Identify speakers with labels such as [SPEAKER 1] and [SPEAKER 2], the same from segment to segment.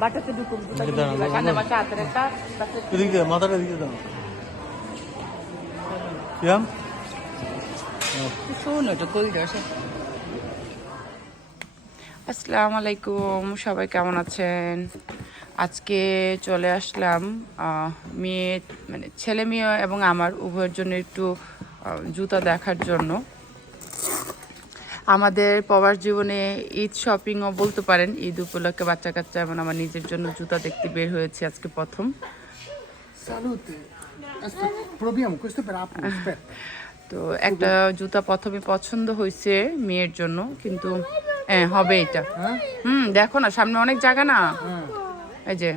[SPEAKER 1] বাটাতে ঢুকুন
[SPEAKER 2] এদিকে মাথাটা এদিকে দাও।
[SPEAKER 1] আসসালামু আলাইকুম সবাই কেমন আছেন? আজকে চলে আসলাম মেয়ে মানে ছেলে মেয়ে এবং আমার উভয়ের জন্য একটু জুতা দেখার জন্য। আমাদের প্রবাস জীবনে ঈদ শপিংও বলতে পারেন ঈদ উপলক্ষে বাচ্চা কাচ্চা এবং আমার নিজের জন্য জুতা দেখতে বের হয়েছে আজকে প্রথম. তো একটা জুতা প্রথমে পছন্দ হয়েছে মেয়ের জন্য কিন্তু হ্যাঁ হবে এটা।
[SPEAKER 3] হ্যাঁ?
[SPEAKER 1] হুম দেখো না সামনে অনেক জায়গা না?
[SPEAKER 3] হ্যাঁ।
[SPEAKER 1] এই যে।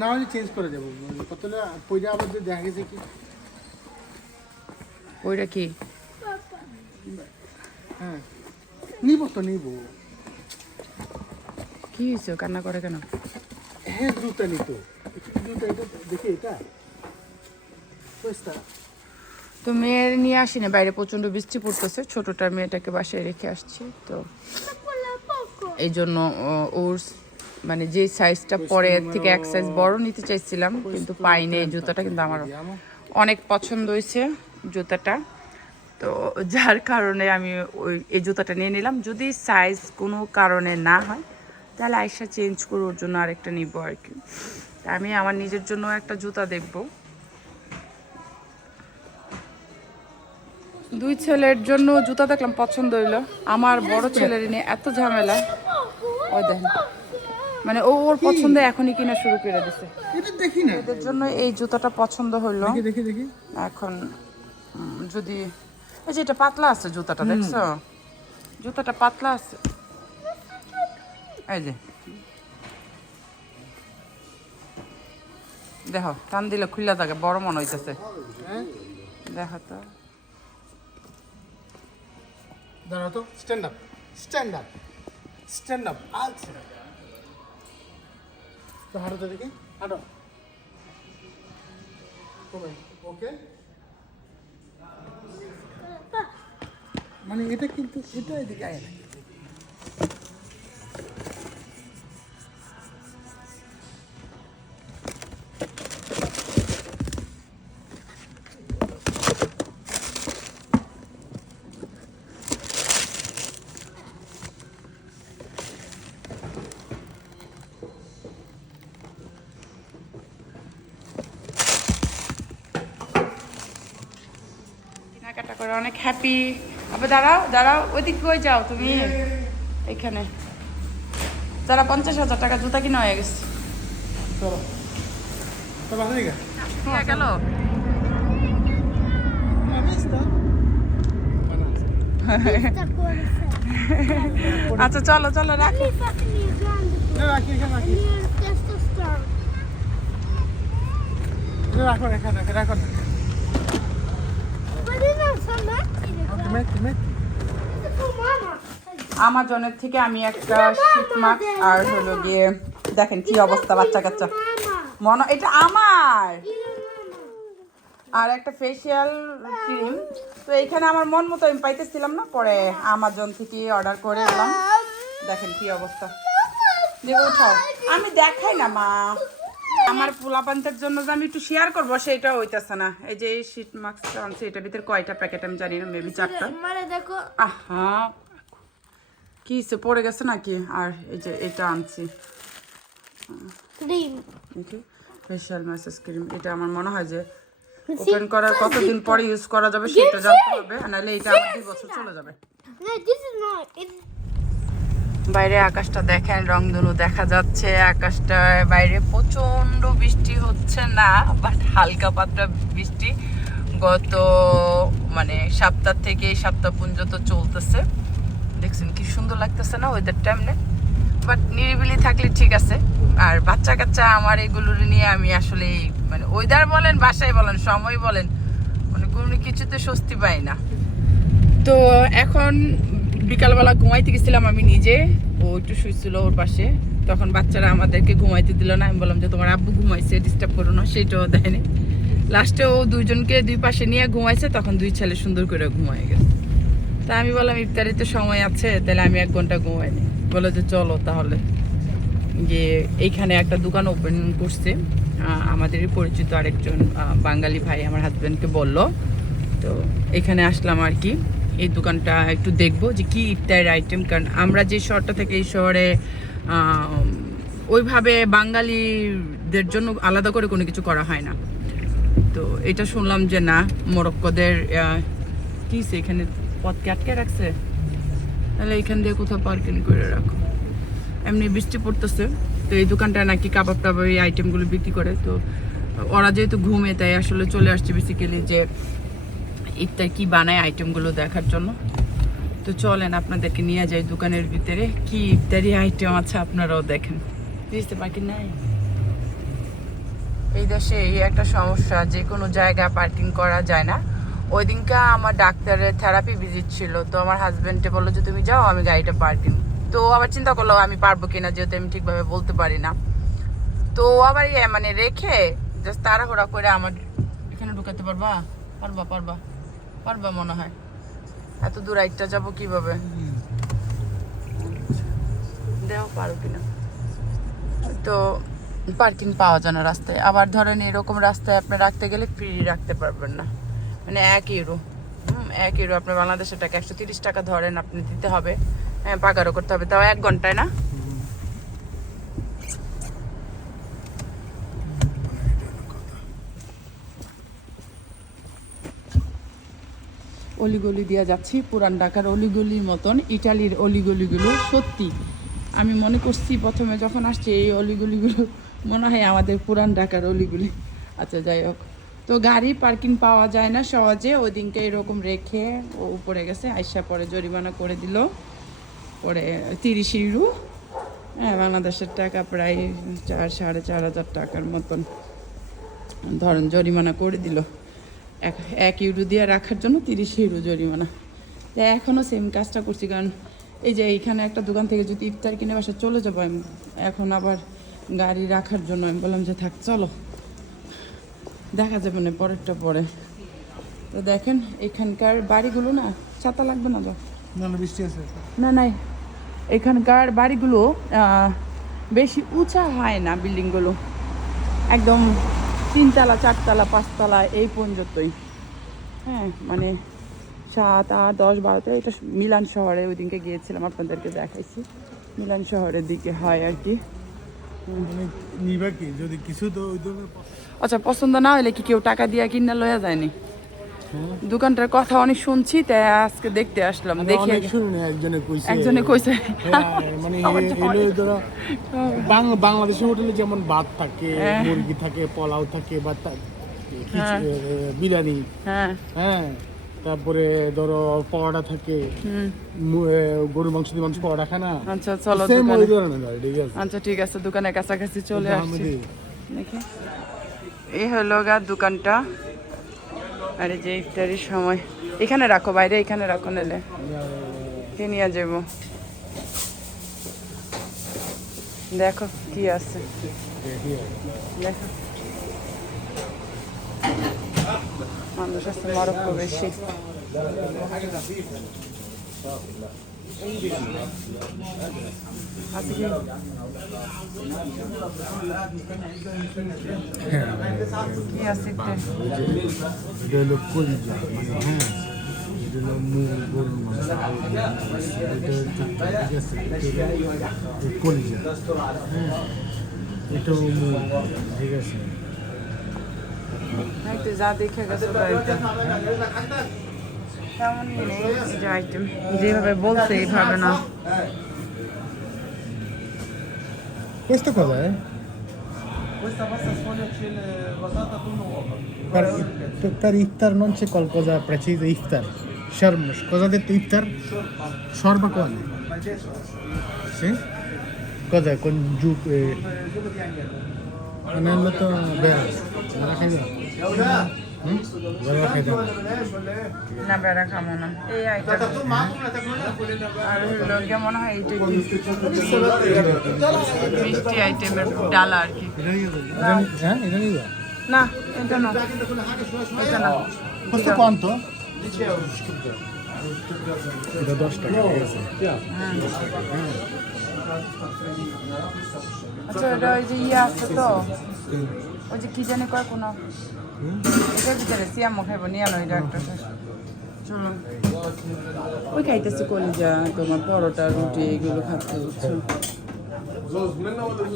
[SPEAKER 3] না হলে চেঞ্জ করে দেবো। কতটা পয়সা আবার দেখা গেছে কি?
[SPEAKER 1] ওইটা কি?
[SPEAKER 3] হ্যাঁ নিব তো নিব।
[SPEAKER 1] কি হয়েছে? কান্না করে কেন?
[SPEAKER 3] হ্যাঁ জুতা নিত। জুতা এটা দেখি এটা।
[SPEAKER 1] তো মেয়ের নিয়ে আসি না বাইরে প্রচণ্ড বৃষ্টি পড়তেছে। ছোটটা মেয়েটাকে বাসায় রেখে আসছি তো এই জন্য ওর মানে যে সাইজটা পরে থেকে এক সাইজ বড় নিতে চাইছিলাম কিন্তু পাইনি জুতাটা কিন্তু আমার অনেক পছন্দ হয়েছে জুতাটা। তো যার কারণে আমি ওই এই জুতাটা নিয়ে নিলাম। যদি সাইজ কোনো কারণে না হয় তাহলে আয়সা চেঞ্জ করে ওর জন্য আরেকটা নিব আর কি। আমি আমার নিজের জন্য একটা জুতা দেখব। দুই ছেলের জন্য জুতা দেখলাম পছন্দ হইল। আমার বড় ছেলের নিয়ে এত ঝামেলা। ও দেখেন মানে ও ওর পছন্দ এখনই কিনা শুরু করে দিছে।
[SPEAKER 3] এটা দেখি
[SPEAKER 1] এদের জন্য এই জুতাটা পছন্দ হইল।
[SPEAKER 3] দেখি দেখি দেখি।
[SPEAKER 1] এখন যদি এই যে এটা পাতলা আছে জুতাটা দেখছ? জুতাটা পাতলা আছে। এই যে। দেখো টান দিলে খুললা থাকে বড় মনে হইতেছে।
[SPEAKER 3] হ্যাঁ?
[SPEAKER 1] দেখো তো।
[SPEAKER 3] দাঁড়াও তো stand up stand up stand up আচ্ছা তো হাঁটো তো দেখি হাঁটো। ওকে। মানে এটা কিন্তু এটা এদিকে আয় না
[SPEAKER 1] কেনাকাটা করে অনেক হ্যাপি আবার দাঁড়াও দাঁড়াও ওইদিক কই যাও তুমি। এখানে। যারা পঞ্চাশ হাজার টাকা জুতা কিনা হয়ে গেছে।
[SPEAKER 3] তো ভালো দিকে
[SPEAKER 1] ঠিক গেল। আচ্ছা চলো চলো রাখো।
[SPEAKER 3] রাখি এখানে রাখি। রাখো রাখো
[SPEAKER 1] আমাজনের থেকে আমি একটা শীত মাস্ক আর হলো গিয়ে দেখেন কি অবস্থা বাচ্চা কাচ্চা? মনে এটা আমার। আর একটা ফেসিয়াল ক্রিম তো এইখানে আমার মন মতো আমি পাইতেছিলাম না পরে আমাজন থেকে অর্ডার করে এলাম। দেখেন কি অবস্থা। উঠাও। আমি দেখাই না মা। আমার পোলাপান্তের জন্য যে আমি একটু শেয়ার করব সেটা হইতেছে না। এই যে এই শীত মাস্কটা আনছে এটার ভিতরে কয়টা প্যাকেট আমি জানি না মেবি চারটা।
[SPEAKER 4] দেখো।
[SPEAKER 1] আহা কি পড়ে গেছে নাকি? আর এই যে এটা আনছি।
[SPEAKER 4] ক্রিম
[SPEAKER 1] ফেশিয়াল ম্যাসেজ ক্রিম এটা আমার মনে হয় যে ওপেন করার কতদিন পরে ইউজ করা যাবে সেটা জানতে হবে। নাহলে এটা আমার দুই বছর চলে যাবে। বাইরে আকাশটা দেখেন, রংধনু দেখা যাচ্ছে। আকাশটা বাইরে প্রচণ্ড বৃষ্টি হচ্ছে না বাট হালকা পাতলা বৃষ্টি। গত মানে সপ্তাহ থেকে সপ্তাহ পর্যন্ত চলতেছে। দেখছেন কি সুন্দর লাগতেছে না ওয়েদার টাইমে বাট নিরিবিলি থাকলে ঠিক আছে। আর বাচ্চা কাচ্চা আমার এগুলো নিয়ে আমি আসলে মানে ওয়েদার বলেন, বাসায় বলেন, সময় বলেন মানে কোনো কিছুতে স্বস্তি পাই না। তো এখন বিকালবেলা ঘুমাইতে গেছিলাম আমি নিজে। ও একটু শুয়েছিল ওর পাশে। তখন বাচ্চারা আমাদেরকে ঘুমাইতে দিল না। আমি বললাম যে তোমার আব্বু ঘুমাইছে ডিস্টার্ব করো না সেটাও দেয়নি লাস্টে ও দুইজনকে দুই পাশে নিয়ে ঘুমাইছে তখন দুই ছেলে সুন্দর করে ঘুমাই গেছে। তা আমি বললাম ইফতারিতে সময় আছে তাহলে আমি এক ঘণ্টা ঘুমাই নি। বলে যে চলো তাহলে। গিয়ে এইখানে একটা দোকান ওপেন করছে। আহ, আমাদেরই পরিচিত আরেকজন বাঙালি ভাই আমার হাজব্যান্ডকে বলল। তো এখানে আসলাম আর কি। এই দোকানটা একটু দেখব যে কি ইফতারের আইটেম, কারণ আমরা যে শহরটা থেকে এই শহরে ওইভাবে বাঙালিদের জন্য আলাদা করে কোনো কিছু করা হয় না। তো এটা শুনলাম যে না, মোরক্কোদের কি এখানে পথকে আটকে রাখছে? তাহলে এখান দিয়ে কোথাও পার্কিং করে রাখো। এমনি বৃষ্টি পড়তেছে, তো এই দোকানটা নাকি কাবাব টাবাব এই আইটেমগুলো বিক্রি করে। তো ওরা যেহেতু ঘুমে, তাই আসলে চলে আসছে বেসিক্যালি যে ইফতার কি বানায় আইটেমগুলো দেখার জন্য? তো চলেন, আপনাদেরকে নিয়ে যাই দোকানের ভিতরে। কি ইফতারি আইটেম আছে আপনারাও দেখেন। বুঝতে পার্কিং নাই? এই দেশে এই একটা সমস্যা যে কোনো জায়গায় পার্কিং করা যায় না। ওই দিনকে আমার ডাক্তারের থেরাপি ভিজিট ছিল, তো আমার হাজবেন্ডে বলল যে, তুমি যাও, আমি গাড়িটা পার্কিং তো আবার চিন্তা করল, আমি পারব কিনা, যেহেতু আমি ঠিকভাবে বলতে পারি না। তো আবার মানে রেখে জাস্ট তাড়াহুড়া করে আমার এখানে ঢুকাতে পারবা? পারবা পারবা। পারবা মনে হয়। এত দূর আইটটা যাব কীভাবে? পারো তো পার্কিং পাওয়া যায় না রাস্তায়। আবার ধরেন এরকম রাস্তায় আপনি রাখতে গেলে ফ্রি রাখতে পারবেন না। মানে এক ইউরো এক ইউরো আপনার বাংলাদেশের টাকা একশো তিরিশ টাকা ধরেন আপনি দিতে হবে। হ্যাঁ পাকারও করতে হবে। তাও এক ঘন্টায় না? অলিগলি দিয়ে যাচ্ছি, পুরান ঢাকার অলিগলির মতন, ইটালির অলিগলিগুলো সত্যি। আমি মনে করছি প্রথমে যখন আসছি, এই অলিগলিগুলো মনে হয় আমাদের পুরান ঢাকার অলিগুলি। আচ্ছা যাই হোক। তো গাড়ি পার্কিং পাওয়া যায় না সহজে ওই দিনকে এরকম রেখে ও উপরে গেছে, আইসা পরে জরিমানা করে দিল। পরে তিরিশ ইউরো। হ্যাঁ বাংলাদেশের টাকা প্রায় চার, সাড়ে চার হাজার টাকার মতন, ধরেন জরিমানা করে দিল। এক এক ইউরো দিয়ে রাখার জন্য তিরিশ ইউরো জরিমানা। তো এখনও সেম কাজটা করছি কারণ এই যে এইখানে একটা দোকান থেকে যদি ইফতার কিনে বাসা চলে যাব আমি এখন আবার গাড়ি রাখার জন্য আমি বললাম যে থাক চলো। দেখা যাবে না পরেরটা পরে। তো দেখেন এখানকার বাড়িগুলো না ছাতা লাগবে না তো?
[SPEAKER 3] না না বৃষ্টি আছে।
[SPEAKER 1] না নাই। এখানকার বাড়িগুলো বেশি উঁচা হয় না বিল্ডিংগুলো একদম তিনতলা চারতলা পাঁচতলা এই পর্যন্তই। হ্যাঁ মানে সাত আট দশ বারোতে এটা মিলান শহরে ওই দিনকে গিয়েছিলাম আপনাদেরকে দেখাইছি। মিলান শহরের দিকে হয় আর কি।
[SPEAKER 3] মানে নিবা যদি কিছু তো ওই
[SPEAKER 1] আচ্ছা পছন্দ না হলে কি কেউ টাকা দিয়ে কিনা লয়া যায়নি? দোকানটার কথা অনেক শুনছি তাই আজকে দেখতে আসলাম দেখে
[SPEAKER 3] একজনে কইছে।
[SPEAKER 1] একজনে কইছে।
[SPEAKER 3] হ্যাঁ, মানে বাংলাদেশের হোটেলে যেমন ভাত থাকে
[SPEAKER 1] হ্যাঁ।
[SPEAKER 3] মুরগি থাকে পোলাও থাকে বা
[SPEAKER 1] হ্যাঁ।
[SPEAKER 3] বিরিয়ানি।
[SPEAKER 1] হ্যাঁ।
[SPEAKER 3] হ্যাঁ তারপরে ধরো পরোটা থাকে গরুর মাংস দিয়ে মাংস পরোটা খায় না?
[SPEAKER 1] আচ্ছা চলো আচ্ছা ঠিক আছে দোকানের কাছাকাছি চলে আসছি। দেখি। এই হলো গা দোকানটা। আরে যে ইফতারির সময়। এখানে রাখো, বাইরে এখানে রাখো নেলে কে নিয়ে যাব। দেখো কি আছে। দেখো। মানুষ আছে, মরক্কো বেশি। আছে কি? কি আছে একটু?
[SPEAKER 3] এটা হলো কলিজা মানে হ্যাঁ এটা হলো মূল গরুর মাংস এটা হচ্ছে- ঠিক আছে এটা হলো এই কলিজা হ্যাঁ এটাও মূল ঠিক আছে
[SPEAKER 1] এই তো যা দেখে গেছো যে আইটেম যেভাবে বলছে এইভাবে না
[SPEAKER 3] Questo cos'è? Per, per, per iftar non c'è qualcosa preciso iftar. Sharm, cosa ha detto iftar? Shorba quale? Sì? Cos'è? Con giù... Eh... Anello to bere. Guarda che hm?
[SPEAKER 1] না বেড়া খামো না এই আইটেম আর হলো গিয়ে মনে হয় এইটা মিষ্টি আইটেমের ডালা আর কি? না এটা না। এটা না।
[SPEAKER 3] Questo এটা দশ টাকা
[SPEAKER 1] আচ্ছা এটা ওই যে ইয়ে আছে তো? ওই যে কি জানি কয় কোনো? এটার ভিতরে সিয়াম খাইব নিয়ে আনো এটা একটা চলো ওই খাইতেছে কলিজা তোমার পরোটা রুটি এগুলো খাচ্ছে বুঝছ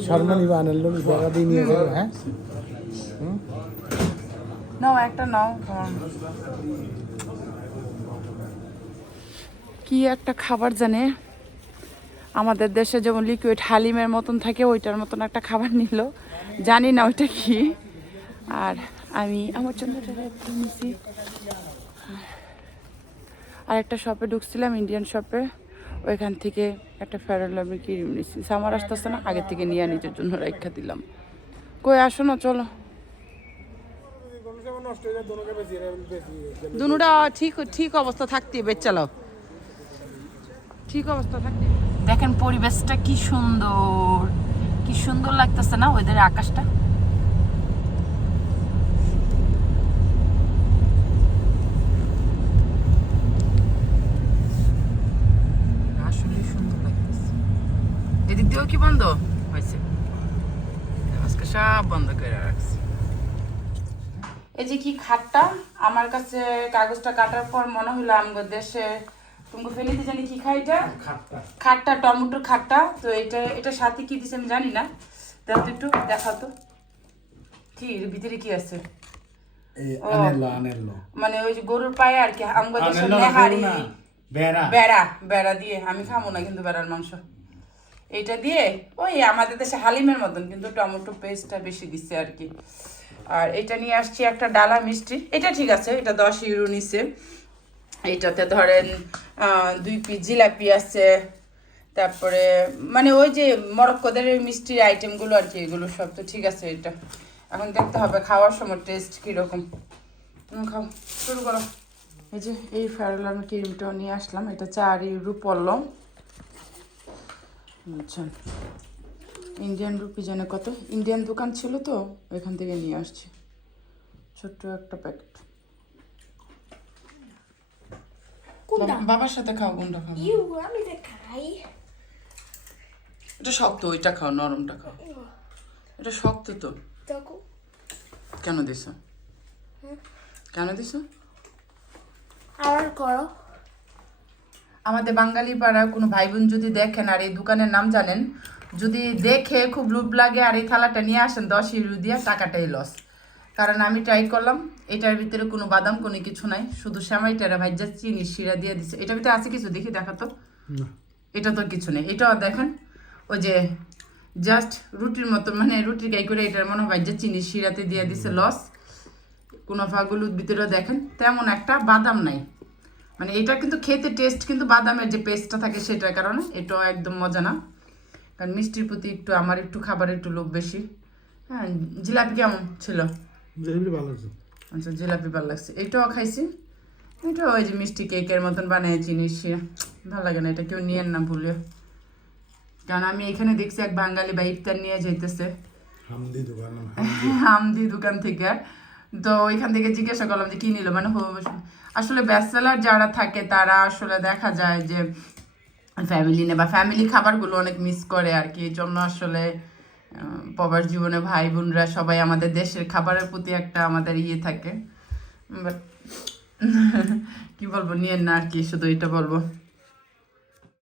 [SPEAKER 3] শর্মানি বা আনার লোক জায়গা দিয়ে নিয়ে যাবে হ্যাঁ?
[SPEAKER 1] নাও একটা নাও তোমার কি একটা খাবার জানে? আমাদের দেশে যেমন লিকুইড হালিমের মতন থাকে ওইটার মতন একটা খাবার নিল। জানি না ওইটা কি। আর আমি আমার জন্য নিছি। আর একটা শপে ঢুকছিলাম ইন্ডিয়ান শপে ওইখান থেকে একটা ফেরাল আমি ক্রিম নিছি। সামার আসতেছে না, আগে থেকে নিয়ে নিজের জন্য রেখা দিলাম। কই, আসো না, চলো। ঠিক ঠিক অবস্থা থাকতে ঠিক অবস্থা থাকতে দেখেন পরিবেশটা কি সুন্দর। কি সুন্দর লাগতেছে না ওদের আকাশটা আসলে সুন্দর লাগতেছে এদিক দিয়েও কি বন্ধ হয়েছে আজকে সব বন্ধ করে রাখছি এই যে কি খাটটা? আমার কাছে কাগজটা কাটার পর মনে হলো আমগো দেশে তুমি ফেলিতে জানি কি খাই এটা খাটটা টমেটোর খাটটা। তো এটা এটা সাথে কি দিছে আমি জানি না। তো একটু দেখাও তো। কি এর ভিতরে কি আছে? মানে ওই যে গরুর পায়ে আর কি আমগো দেশে নেহারি
[SPEAKER 3] বেড়া।
[SPEAKER 1] বেড়া বেড়া দিয়ে। আমি খাব না কিন্তু বেড়ার মাংস। এইটা দিয়ে ওই আমাদের দেশে হালিমের মতন, কিন্তু টমেটো পেস্টটা বেশি দিচ্ছে আর কি আর এটা নিয়ে আসছি একটা ডালা মিষ্টি। এটা ঠিক আছে, এটা দশ ইউরো নিছে। এইটাতে ধরেন দুই পিস জিলাপি আছে, তারপরে মানে ওই যে মরক্কোদের মিষ্টির আইটেমগুলো আর কি এগুলো সব তো ঠিক আছে এটা। এখন দেখতে হবে খাওয়ার সময় টেস্ট কীরকম। খাও, শুরু করো। এই যে এই ফেরল আমি ক্রিমটাও নিয়ে আসলাম, এটা চার ইউরো পড়ল আচ্ছা। ইন্ডিয়ান রুপি জানে কত? ইন্ডিয়ান দোকান ছিল তো ওইখান থেকে নিয়ে আসছি। ছোট্ট একটা প্যাকেট বাবার সাথে খাও কোনটা খাও?
[SPEAKER 4] আমি খাই।
[SPEAKER 1] এটা শক্ত ওইটা খাও নরমটা খাও। এটা শক্ত তো। কেন দিছ? কেন দিছ?
[SPEAKER 4] আর করো।
[SPEAKER 1] আমাদের বাঙালি পাড়া কোনো ভাই বোন যদি দেখেন আর এই দোকানের নাম জানেন যদি দেখে খুব লোভ লাগে আর এই থালাটা নিয়ে আসেন দশ ইউরো দিয়ে টাকাটাই লস কারণ আমি ট্রাই করলাম এটার ভিতরে কোনো বাদাম কোনো কিছু নাই শুধু শ্যামাইটারা ভাইজা চিনি শিরা দিয়ে দিছে। এটার ভিতরে আছে কিছু? দেখি দেখা তো। এটা তো কিছু নেই। এটাও দেখেন ওই যে জাস্ট রুটির মতো মানে রুটির গাই করে এটার মনে হয় যে চিনি শিরাতে দিয়ে দিছে লস কোনো ফাগুলুর ভিতরেও দেখেন তেমন একটা বাদাম নাই। মানে এটা কিন্তু খেতে টেস্ট কিন্তু বাদামের যে পেস্টটা থাকে সেটার কারণে এটাও একদম মজা না। কারণ মিষ্টির প্রতি একটু আমার একটু খাবারের একটু লোভ বেশি। হ্যাঁ জিলাপি কেমন ছিল?
[SPEAKER 3] ভালো আছে
[SPEAKER 1] আচ্ছা জিলাপি ভালো লাগছে। এটাও খাইছি। এটা ওই যে মিষ্টি কেকের মতন বানিয়ে চিনিস ভালো লাগে না এটা কেউ নিয়েন না ভুলিও। কারণ আমি এখানে দেখছি এক বাঙালি বা ইফতার নিয়ে যেতেছে
[SPEAKER 3] হামদি দোকান
[SPEAKER 1] থেকে। তো ওইখান থেকে জিজ্ঞাসা করলাম যে কি নিল? মানে আসলে ব্যাচেলার যারা থাকে, তারা আসলে দেখা যায় যে ফ্যামিলি নে বা ফ্যামিলি খাবারগুলো অনেক মিস করে আর কি এই জন্য আসলে পবার জীবনে ভাই বোনরা সবাই আমাদের দেশের খাবারের প্রতি একটা আমাদের ইয়ে থাকে। বাট কি বলব নিয়ে না আর কি শুধু এটা বলব।